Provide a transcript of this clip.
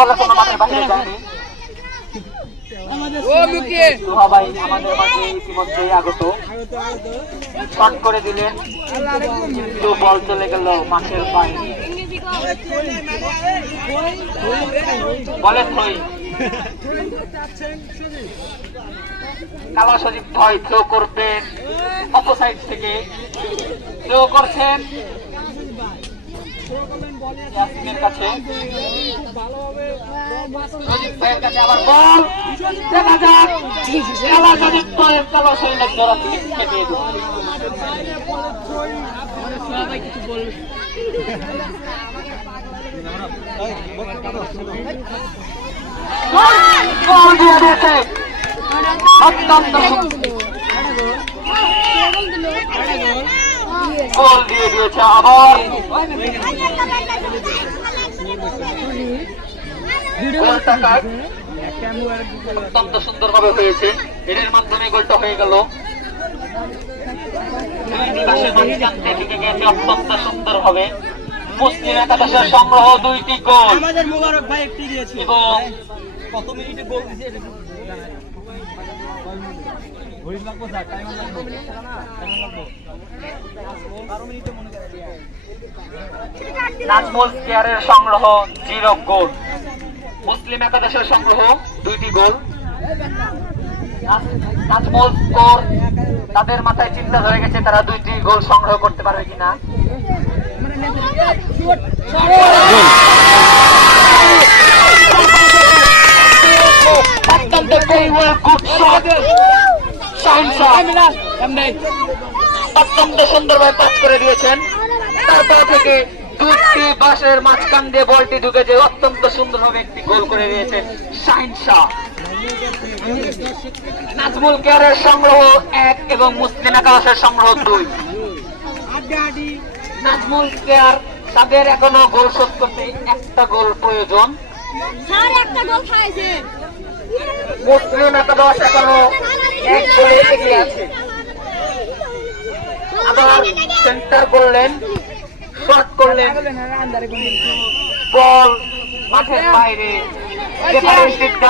বলে কোনো মাঠের বাইরে যায়নি। সবাই আমাদের মাঝে ইতিমধ্যেই আগত শট করে দিলেন, কিন্তু বল চলে গেল মাঠের বাইরে। বলে থই কালা সজীব থই থ্রো করবেন অপোসাইড থেকে, থ্রো করছেন ইয়াসমিনের কাছে, সজীব ভাইয়ের কাছে আবার বল, দেখা যাক কালা সজীব থইয়ের কালো শৈলের জোড়া থেকে খেপিয়ে দিল। গোল দিয়ে দিয়েছে, অত্যন্ত গোল দিয়ে দিয়েছে আবার। গোলটা অত্যন্ত সুন্দরভাবে হয়েছে, এর মাধ্যমে গোলটা হয়ে গেল। অত্যন্ত সুন্দর হবে মুসলিম একাদশের সংগ্রহ 2টি গোল। আমাদের মোবারক ভাই একটি দিয়েছে এবং কত মিনিটে গোল দিয়েছে নাজমুল কেয়ারের সংগ্রহ 0 গোল। মুসলিম একাদশের সংগ্রহ 2টি গোল। নাজমুল স্কোর, তাদের মাথায় চিন্তা ধরে গেছে তারা 2টি গোল সংগ্রহ করতে পারবে কিনা। অত্যন্ত সুন্দরভাবে পাস করে দিয়েছেন, তারপর থেকে 2টি বাঁশের মাঝখান দিয়ে বলটি ঢুকেছে, অত্যন্ত সুন্দরভাবে একটি গোল করে দিয়েছেন শাহিন শাহ। নাজমুল কেয়ারের সংগ্রহ 1 এবং মুসলিম একাদশের সংগ্রহ 2। নাজমুল কেয়ার তাদের এখনো গোল শোধ করতে 1টা গোল প্রয়োজন। মুসলিম একাদশ এখনো 1 গোলে এগিয়ে আছে। আবার সেন্টার করলেন, শট করলেন, বল মাঠের বাইরে। রেফারির সিদ্ধান্ত